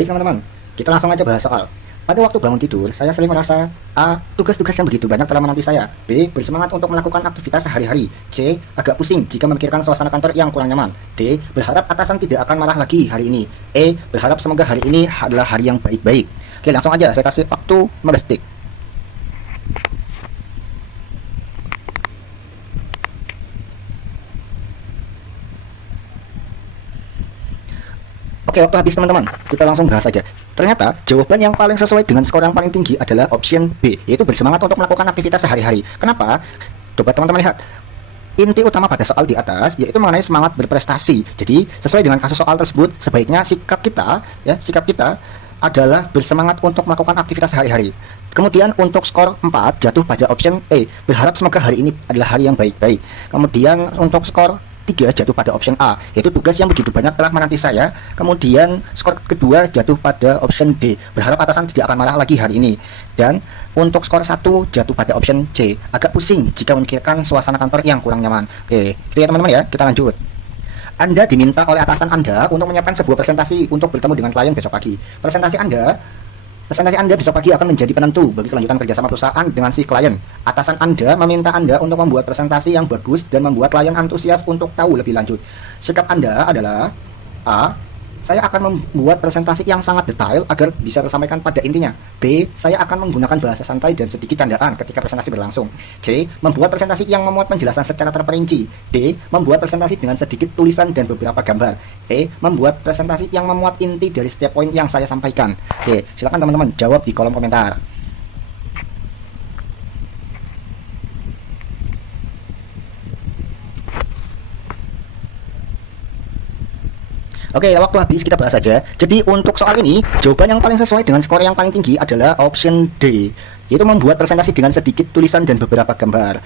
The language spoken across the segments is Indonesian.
Baik teman-teman, kita langsung aja bahas soal. Pada waktu bangun tidur, saya sering merasa A. Tugas-tugas yang begitu banyak telah menanti saya. B. Bersemangat untuk melakukan aktivitas sehari-hari. C. Agak pusing jika memikirkan suasana kantor yang kurang nyaman. D. Berharap atasan tidak akan marah lagi hari ini. E. Berharap semoga hari ini adalah hari yang baik-baik. Oke, langsung aja saya kasih waktu 15 detik. Oke, waktu habis teman-teman. Kita langsung bahas saja. Ternyata jawaban yang paling sesuai dengan skor yang paling tinggi adalah option B, yaitu bersemangat untuk melakukan aktivitas sehari-hari. Kenapa? Coba teman-teman lihat. Inti utama pada soal di atas yaitu mengenai semangat berprestasi. Jadi, sesuai dengan kasus soal tersebut, sebaiknya sikap kita adalah bersemangat untuk melakukan aktivitas sehari-hari. Kemudian untuk skor 4 jatuh pada option E, berharap semoga hari ini adalah hari yang baik-baik. Kemudian untuk skor 3 jatuh pada option A, yaitu tugas yang begitu banyak telah menanti saya. Kemudian skor kedua jatuh pada option D, berharap atasan tidak akan marah lagi hari ini. Dan untuk skor 1 jatuh pada option C, agak pusing jika memikirkan suasana kantor yang kurang nyaman. Oke, gitu ya teman-teman ya, kita lanjut. Anda diminta oleh atasan Anda untuk menyiapkan sebuah presentasi untuk bertemu dengan klien besok pagi. Presentasi Anda besok pagi akan menjadi penentu bagi kelanjutan kerjasama perusahaan dengan si klien. Atasan Anda meminta Anda untuk membuat presentasi yang bagus dan membuat klien antusias untuk tahu lebih lanjut. Sikap Anda adalah A. Saya akan membuat presentasi yang sangat detail agar bisa tersampaikan pada intinya. B. Saya akan menggunakan bahasa santai dan sedikit candaan ketika presentasi berlangsung. C. Membuat presentasi yang memuat penjelasan secara terperinci. D. Membuat presentasi dengan sedikit tulisan dan beberapa gambar. E. Membuat presentasi yang memuat inti dari setiap poin yang saya sampaikan. Oke, silakan teman-teman jawab di kolom komentar. Oke, waktu habis, kita bahas saja. Jadi untuk soal ini, jawaban yang paling sesuai dengan skor yang paling tinggi adalah option D, yaitu membuat presentasi dengan sedikit tulisan dan beberapa gambar.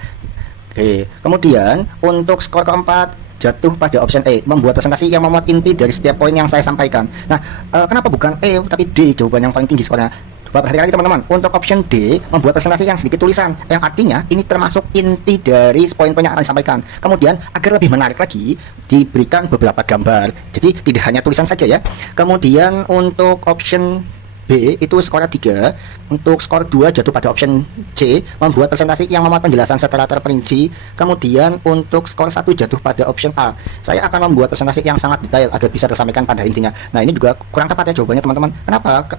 Oke, kemudian untuk skor keempat jatuh pada option E, membuat presentasi yang memuat inti dari setiap poin yang saya sampaikan. Nah, kenapa bukan E tapi D jawaban yang paling tinggi skornya? Coba perhatikan lagi teman-teman. Untuk option D, membuat presentasi yang sedikit tulisan, yang artinya ini termasuk inti dari poin-poin yang akan disampaikan. Kemudian agar lebih menarik lagi, diberikan beberapa gambar. Jadi tidak hanya tulisan saja ya. Kemudian untuk option B itu skornya 3. Untuk skor 2 jatuh pada option C, membuat presentasi yang memuat penjelasan secara terperinci. Kemudian untuk skor 1 jatuh pada option A, saya akan membuat presentasi yang sangat detail agar bisa tersampaikan pada intinya. Nah, ini juga kurang tepat ya jawabannya teman-teman. Kenapa?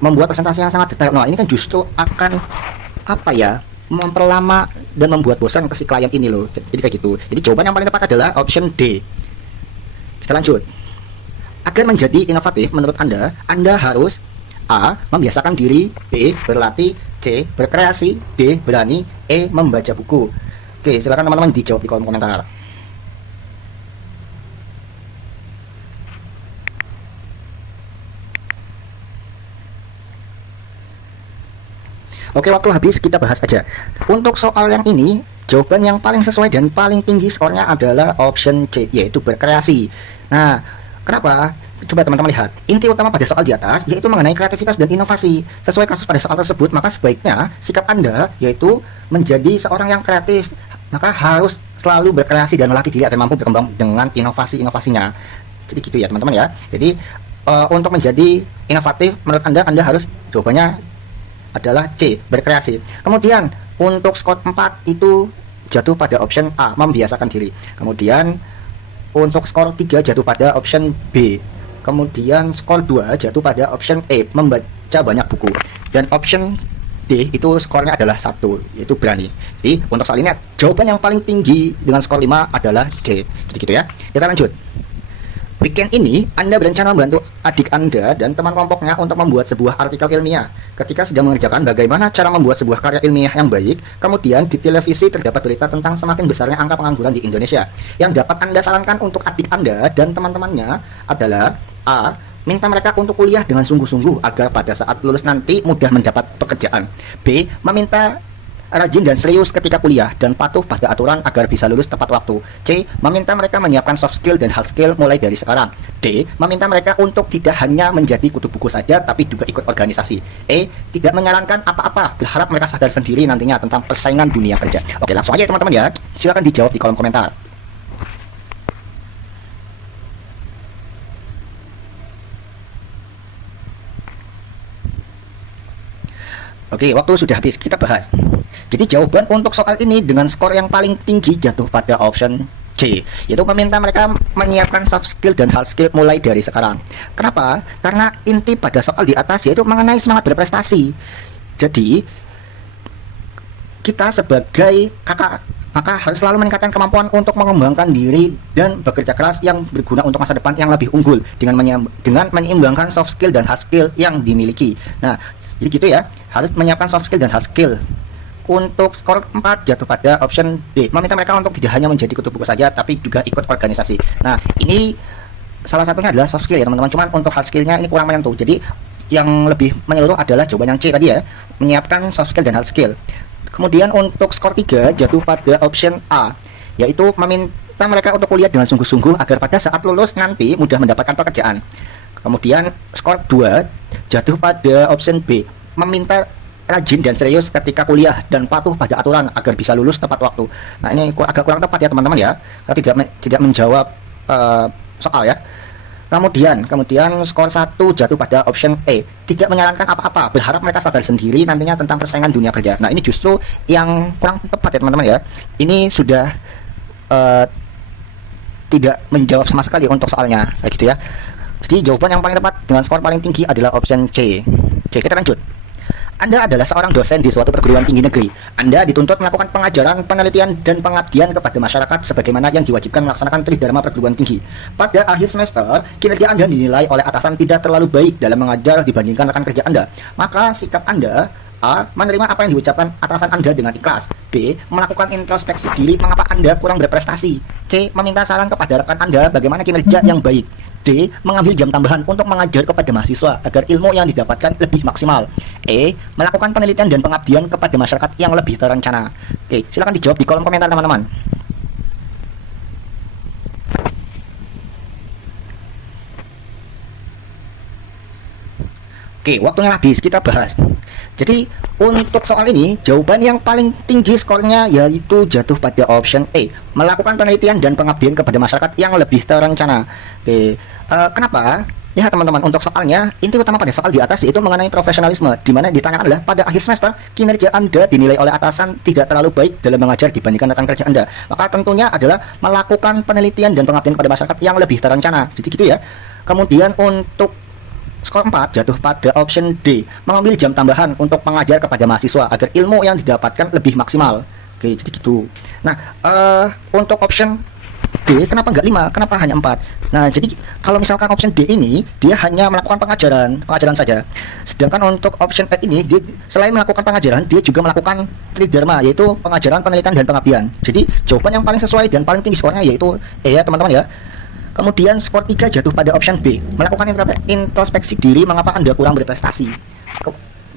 Membuat presentasi yang sangat detail. Nah, ini kan justru akan memperlama dan membuat bosan ke si klien ini loh. Jadi kayak gitu. Jadi jawaban yang paling tepat adalah option D. Kita lanjut. Agar menjadi inovatif menurut Anda harus A. Membiasakan diri. B. Berlatih. C. Berkreasi. D. Berani. E. Membaca buku. Oke, silakan teman-teman dijawab di kolom komentar. Oke, waktu habis, kita bahas aja. Untuk soal yang ini, jawaban yang paling sesuai dan paling tinggi skornya adalah option C, yaitu berkreasi. Nah, kenapa? Coba teman-teman lihat. Inti utama pada soal di atas yaitu mengenai kreativitas dan inovasi. Sesuai kasus pada soal tersebut, maka sebaiknya sikap Anda yaitu menjadi seorang yang kreatif. Maka harus selalu berkreasi dan melatih diri agar mampu berkembang dengan inovasi-inovasinya. Jadi gitu ya teman-teman ya. Jadi untuk menjadi inovatif menurut Anda harus jawabannya adalah C, berkreasi. Kemudian untuk skor 4 itu jatuh pada option A, membiasakan diri. Kemudian untuk skor 3 jatuh pada option B. Kemudian skor 2 jatuh pada option E, membaca banyak buku. Dan option D itu skornya adalah 1, yaitu berani. Jadi untuk soal ini jawaban yang paling tinggi dengan skor 5 adalah D. Jadi gitu ya. Kita lanjut. Weekend ini, Anda berencana membantu adik Anda dan teman kelompoknya untuk membuat sebuah artikel ilmiah. Ketika sedang mengerjakan bagaimana cara membuat sebuah karya ilmiah yang baik, kemudian di televisi terdapat berita tentang semakin besarnya angka pengangguran di Indonesia. Yang dapat Anda sarankan untuk adik Anda dan teman-temannya adalah A. Minta mereka untuk kuliah dengan sungguh-sungguh agar pada saat lulus nanti mudah mendapat pekerjaan. B. Meminta rajin dan serius ketika kuliah dan patuh pada aturan agar bisa lulus tepat waktu. C. Meminta mereka menyiapkan soft skill dan hard skill mulai dari sekarang. D. Meminta mereka untuk tidak hanya menjadi kutu buku saja tapi juga ikut organisasi. E. Tidak menyarankan apa-apa, berharap mereka sadar sendiri nantinya tentang persaingan dunia kerja. Oke, langsung aja teman-teman ya. Silakan dijawab di kolom komentar. Oke, waktu sudah habis, kita bahas. Jadi jawaban untuk soal ini dengan skor yang paling tinggi jatuh pada option C, yaitu meminta mereka menyiapkan soft skill dan hard skill mulai dari sekarang. Kenapa? Karena inti pada soal di atas yaitu mengenai semangat berprestasi. Jadi kita sebagai kakak maka harus selalu meningkatkan kemampuan untuk mengembangkan diri dan bekerja keras yang berguna untuk masa depan yang lebih unggul dengan menyeimbangkan soft skill dan hard skill yang dimiliki. Nah, jadi gitu ya, harus menyiapkan soft skill dan hard skill. Untuk skor 4 jatuh pada option D, meminta mereka untuk tidak hanya menjadi kutu buku saja tapi juga ikut organisasi. Nah, ini salah satunya adalah soft skill ya teman-teman, cuman untuk hard skillnya ini kurang menyentuh. Jadi yang lebih menyeluruh adalah jawaban yang C tadi ya, menyiapkan soft skill dan hard skill. Kemudian untuk skor 3 jatuh pada option A, yaitu meminta mereka untuk kuliah dengan sungguh-sungguh agar pada saat lulus nanti mudah mendapatkan pekerjaan. Kemudian skor 2 jatuh pada option B, meminta rajin dan serius ketika kuliah dan patuh pada aturan agar bisa lulus tepat waktu. Nah, ini agak kurang tepat ya teman-teman ya, tidak menjawab soal ya. Kemudian skor 1 jatuh pada option E, tidak menyarankan apa-apa, berharap mereka sadar sendiri nantinya tentang persaingan dunia kerja. Nah, ini justru yang kurang tepat ya teman-teman ya. Ini sudah tidak menjawab sama sekali untuk soalnya, kayak gitu ya. Jadi jawaban yang paling tepat dengan skor paling tinggi adalah option C. Oke, kita lanjut. Anda adalah seorang dosen di suatu perguruan tinggi negeri. Anda dituntut melakukan pengajaran, penelitian, dan pengabdian kepada masyarakat sebagaimana yang diwajibkan melaksanakan tridharma perguruan tinggi. Pada akhir semester, kinerja Anda dinilai oleh atasan tidak terlalu baik dalam mengajar dibandingkan rekan kerja Anda. Maka sikap Anda: A. Menerima apa yang diucapkan atasan Anda dengan ikhlas. B. Melakukan introspeksi diri mengapa Anda kurang berprestasi. C. Meminta saran kepada rekan Anda bagaimana kinerja yang baik. D. Mengambil jam tambahan untuk mengajar kepada mahasiswa agar ilmu yang didapatkan lebih maksimal. E. Melakukan penelitian dan pengabdian kepada masyarakat yang lebih terencana. Oke, silakan dijawab di kolom komentar teman-teman. Oke, waktunya habis, kita bahas. Jadi untuk soal ini jawaban yang paling tinggi skornya yaitu jatuh pada option E, melakukan penelitian dan pengabdian kepada masyarakat yang lebih terencana. Oke, kenapa? Ya teman-teman, untuk soalnya inti utama pada soal di atas yaitu mengenai profesionalisme, di mana ditanyakan adalah pada akhir semester kinerja Anda dinilai oleh atasan tidak terlalu baik dalam mengajar dibandingkan rekan kerja Anda. Maka tentunya adalah melakukan penelitian dan pengabdian kepada masyarakat yang lebih terencana. Jadi gitu ya. Kemudian untuk skor 4 jatuh pada option D, mengambil jam tambahan untuk mengajar kepada mahasiswa agar ilmu yang didapatkan lebih maksimal. Oke, jadi gitu. Nah, untuk option D, kenapa nggak 5? Kenapa hanya 4? Nah, jadi kalau misalkan option D ini, dia hanya melakukan pengajaran saja. Sedangkan untuk option E ini, dia selain melakukan pengajaran, dia juga melakukan tridharma, yaitu pengajaran, penelitian, dan pengabdian. Jadi, jawaban yang paling sesuai dan paling tinggi skornya yaitu E ya teman-teman ya. Kemudian skor 3 jatuh pada option B, melakukan introspeksi diri mengapa Anda kurang berprestasi.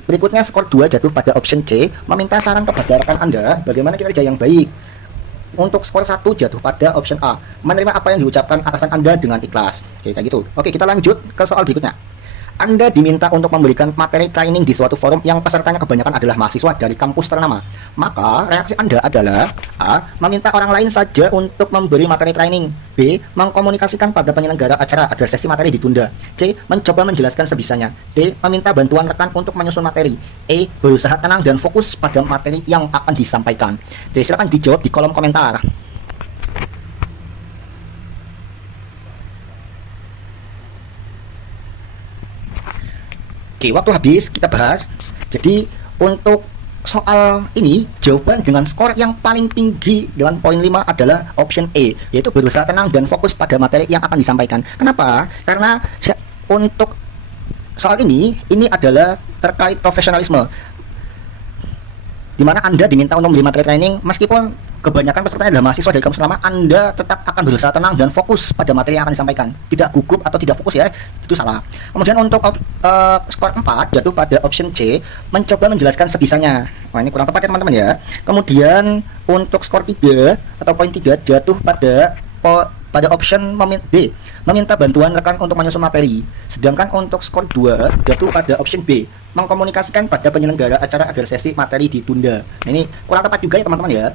Berikutnya skor 2 jatuh pada option C, meminta saran kepada rekan Anda bagaimana kinerja yang baik. Untuk skor 1 jatuh pada option A, menerima apa yang diucapkan atasan Anda dengan ikhlas. Oke, kayak gitu. Oke, kita lanjut ke soal berikutnya. Anda diminta untuk memberikan materi training di suatu forum yang pesertanya kebanyakan adalah mahasiswa dari kampus ternama. Maka reaksi Anda adalah: A. Meminta orang lain saja untuk memberi materi training. B. Mengkomunikasikan pada penyelenggara acara agar sesi materi ditunda. C. Mencoba menjelaskan sebisanya. D. Meminta bantuan rekan untuk menyusun materi. E. Berusaha tenang dan fokus pada materi yang akan disampaikan. Oke, silakan dijawab di kolom komentar. Oke, waktu habis, kita bahas. Jadi untuk soal ini jawaban dengan skor yang paling tinggi dengan poin 5 adalah option E, yaitu berusaha tenang dan fokus pada materi yang akan disampaikan. Kenapa? Karena untuk soal ini adalah terkait profesionalisme, di mana Anda diminta untuk memberi materi training meskipun kebanyakan pesertanya adalah mahasiswa dari kampus lama. Anda tetap akan berusaha tenang dan fokus pada materi yang akan disampaikan, tidak gugup atau tidak fokus ya, itu salah. Kemudian untuk skor 4 jatuh pada option C, mencoba menjelaskan sebisanya. Wah, ini kurang tepat ya teman-teman ya. Kemudian untuk skor 3 atau poin 3 jatuh pada option D, meminta bantuan rekan untuk menyusun materi. Sedangkan untuk skor 2 jatuh pada option B, mengkomunikasikan pada penyelenggara acara agar sesi materi ditunda. Nah, ini kurang tepat juga ya teman-teman ya.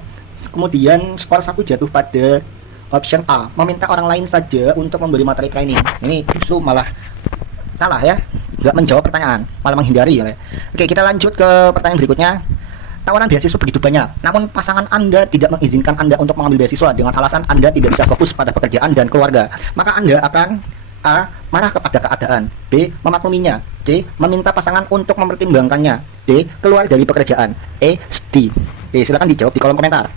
Kemudian skor 1 jatuh pada option A, meminta orang lain saja untuk memberi materi training. Ini justru malah salah ya. nggak menjawab pertanyaan, malah menghindari ya. Oke, kita lanjut ke pertanyaan berikutnya. Tawaran beasiswa begitu banyak, namun pasangan Anda tidak mengizinkan Anda untuk mengambil beasiswa dengan alasan Anda tidak bisa fokus pada pekerjaan dan keluarga. Maka Anda akan A. Marah kepada keadaan, B. Memakluminya, C. Meminta pasangan untuk mempertimbangkannya, D. Keluar dari pekerjaan, E. Sedih. Oke, silakan dijawab di kolom komentar.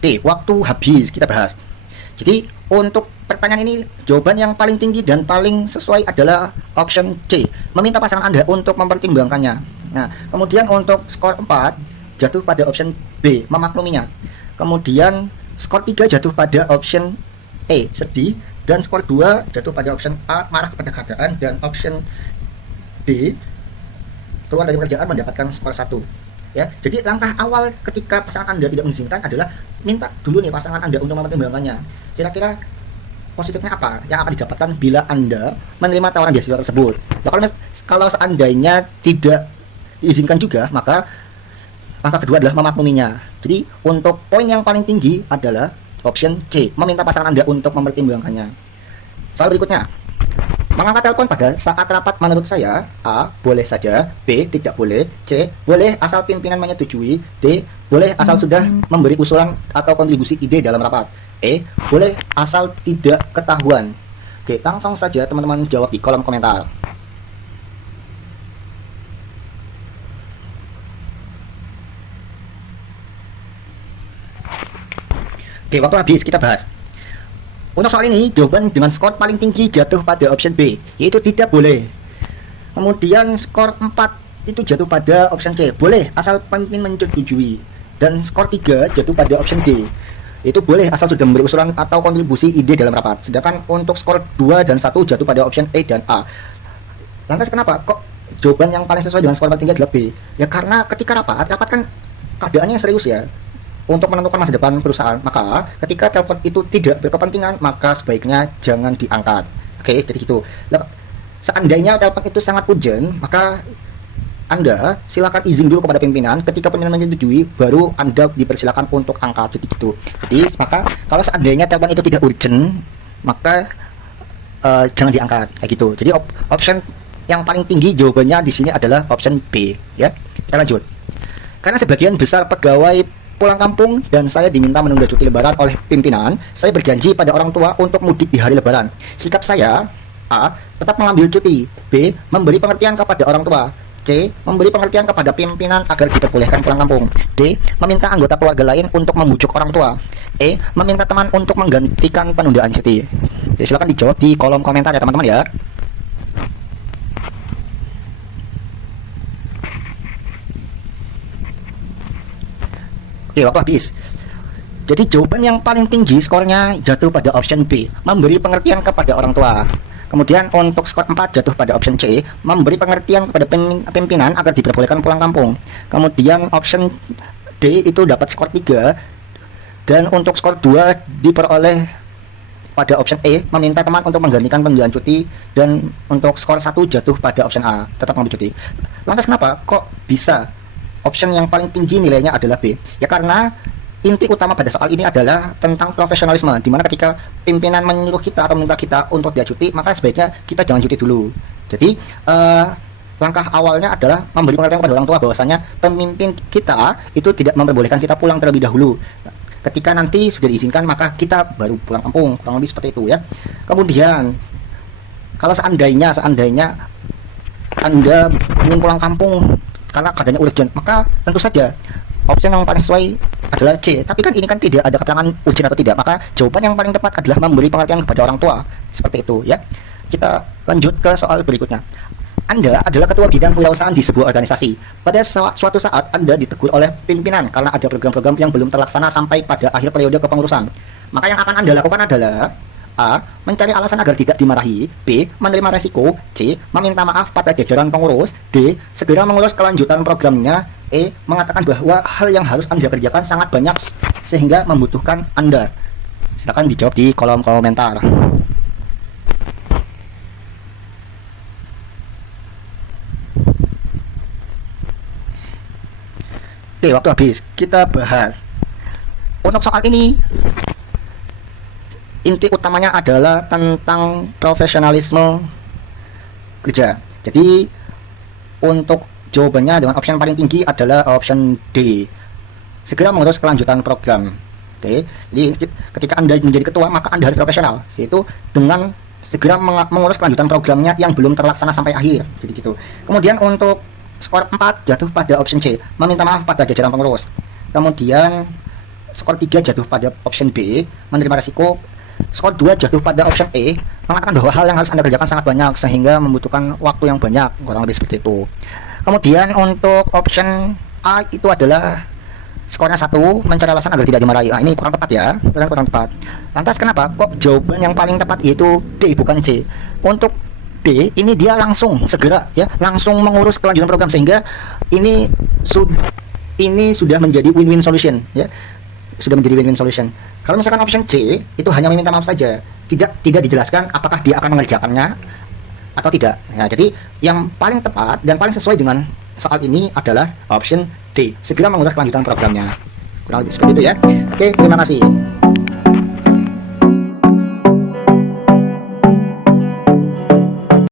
Oke, waktu habis, kita bahas. Jadi untuk pertanyaan ini jawaban yang paling tinggi dan paling sesuai adalah option C, meminta pasangan Anda untuk mempertimbangkannya. Nah, kemudian untuk skor 4 jatuh pada option B, memakluminya. Kemudian skor 3 jatuh pada option E, sedih, dan skor 2 jatuh pada option A, marah kepada keadaan, dan option D, keluar dari pekerjaan, mendapatkan skor 1. Ya, jadi langkah awal ketika pasangan Anda tidak mengizinkan adalah minta dulu nih pasangan Anda untuk mempertimbangkannya. Kira-kira positifnya apa yang akan didapatkan bila Anda menerima tawaran beasiswa tersebut. Nah, kalau seandainya tidak diizinkan juga, maka langkah kedua adalah memakluminya. Jadi untuk poin yang paling tinggi adalah option C, meminta pasangan Anda untuk mempertimbangkannya. Soal berikutnya, mengangkat telepon pada saat rapat menurut saya A. Boleh saja, B. Tidak boleh, C. Boleh asal pimpinan menyetujui, D. Boleh asal sudah memberi usulan atau kontribusi ide dalam rapat, E. Boleh asal tidak ketahuan. Oke, langsung saja teman-teman jawab di kolom komentar. Oke, waktu habis, kita bahas. Untuk soal ini, jawaban dengan skor paling tinggi jatuh pada option B, yaitu tidak boleh. Kemudian skor 4 itu jatuh pada option C, boleh asal pemimpin menyetujui. Dan skor 3 jatuh pada option D, itu boleh asal sudah memberi usulan atau kontribusi ide dalam rapat. Sedangkan untuk skor 2 dan 1 jatuh pada option E dan A. Lantas kenapa kok jawaban yang paling sesuai dengan skor paling tinggi adalah B? Ya karena ketika rapat kan keadaannya serius ya, untuk menentukan masa depan perusahaan. Maka ketika telepon itu tidak berkepentingan, maka sebaiknya jangan diangkat. Oke, jadi gitu. Seandainya telepon itu sangat urgent, maka Anda silakan izin dulu kepada pimpinan. Ketika pimpinan menyetujui, baru Anda dipersilakan untuk angkat. Jadi gitu. Jadi maka kalau seandainya telepon itu tidak urgent, maka jangan diangkat. Kayak gitu. Jadi option yang paling tinggi jawabannya di sini adalah option B. Ya, kita lanjut. Karena sebagian besar pegawai pulang kampung dan saya diminta menunda cuti lebaran oleh pimpinan, saya berjanji pada orang tua untuk mudik di hari lebaran. Sikap saya A. Tetap mengambil cuti, B. Memberi pengertian kepada orang tua, C. Memberi pengertian kepada pimpinan agar diperbolehkan pulang kampung, D. Meminta anggota keluarga lain untuk membujuk orang tua, E. Meminta teman untuk menggantikan penundaan cuti. Jadi, silakan dijawab di kolom komentar ya teman-teman ya. Oke, waktu habis. Jadi jawaban yang paling tinggi skornya jatuh pada option B, memberi pengertian kepada orang tua. Kemudian untuk skor 4 jatuh pada option C, memberi pengertian kepada pimpinan agar diperbolehkan pulang kampung. Kemudian option D itu dapat skor 3, dan untuk skor 2 diperoleh pada option E, meminta teman untuk menggantikan penundaan cuti, dan untuk skor 1 jatuh pada option A, tetap mengambil cuti. Lantas kenapa kok bisa option yang paling tinggi nilainya adalah B? Ya karena inti utama pada soal ini adalah tentang profesionalisme, dimana ketika pimpinan menyuruh kita atau meminta kita untuk dia cuti, maka sebaiknya kita jangan cuti dulu. Jadi langkah awalnya adalah memberi pengertian kepada orang tua bahwasanya pemimpin kita itu tidak memperbolehkan kita pulang terlebih dahulu. Ketika nanti sudah diizinkan, maka kita baru pulang kampung, kurang lebih seperti itu ya. Kemudian kalau seandainya Anda ingin pulang kampung karena keadaannya urgent, maka tentu saja opsi yang paling sesuai adalah C. Tapi kan ini kan tidak ada keterangan urgent atau tidak, maka jawaban yang paling tepat adalah memberi pengertian kepada orang tua. Seperti itu ya. Kita lanjut ke soal berikutnya. Anda adalah ketua bidang kewirausahaan di sebuah organisasi. Pada suatu saat Anda ditegur oleh pimpinan karena ada program-program yang belum terlaksana sampai pada akhir periode kepengurusan. Maka yang akan Anda lakukan adalah A. Mencari alasan agar tidak dimarahi, B. Menerima resiko, C. Meminta maaf pada jajaran pengurus, D. Segera mengurus kelanjutan programnya, E. Mengatakan bahwa hal yang harus Anda kerjakan sangat banyak sehingga membutuhkan Anda. Silakan dijawab di kolom komentar. Oke, waktu habis. Kita bahas. Untuk untuk soal ini inti utamanya adalah tentang profesionalisme kerja. Jadi untuk jawabannya dengan option paling tinggi adalah option D, segera mengurus kelanjutan program. Oke, jadi ketika Anda menjadi ketua maka Anda harus profesional, yaitu dengan segera mengurus kelanjutan programnya yang belum terlaksana sampai akhir. Jadi gitu. Kemudian untuk skor 4 jatuh pada option C, meminta maaf pada jajaran pengurus. Kemudian skor 3 jatuh pada option B, menerima resiko. Skor 2 jatuh pada option E, mengatakan bahwa hal yang harus Anda kerjakan sangat banyak sehingga membutuhkan waktu yang banyak, kurang lebih seperti itu. Kemudian untuk option A itu adalah skornya 1, mencari alasan agar tidak dimarahi. Ini kurang tepat ya, kurang tepat. Lantas kenapa kok jawaban yang paling tepat yaitu D bukan C? Untuk D ini dia langsung segera ya, langsung mengurus kelanjutan program, sehingga ini sudah menjadi win-win solution ya. Sudah menjadi win-win solution. Kalau misalkan option C itu hanya meminta maaf saja, tidak dijelaskan apakah dia akan mengerjakannya atau tidak. Nah, jadi yang paling tepat dan paling sesuai dengan soal ini adalah option D, segera mengurus kelanjutan programnya. Kurang lebih seperti itu ya. Oke, terima kasih.